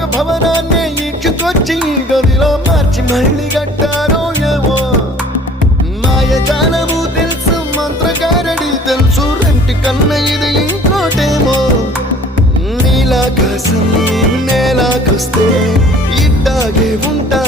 ఒక భవనాన్ని ఈడ్చుకొచ్చి గదిలో మార్చి మళ్ళీ కట్టారో ఏమో మాయజాలము తెలుసు మంత్రగారడి తెలుసు రెంటి కన్న ఇది ఇంకోటేమో నీలాకాశం నేలాకొస్తే ఇట్టాగే ఉంటా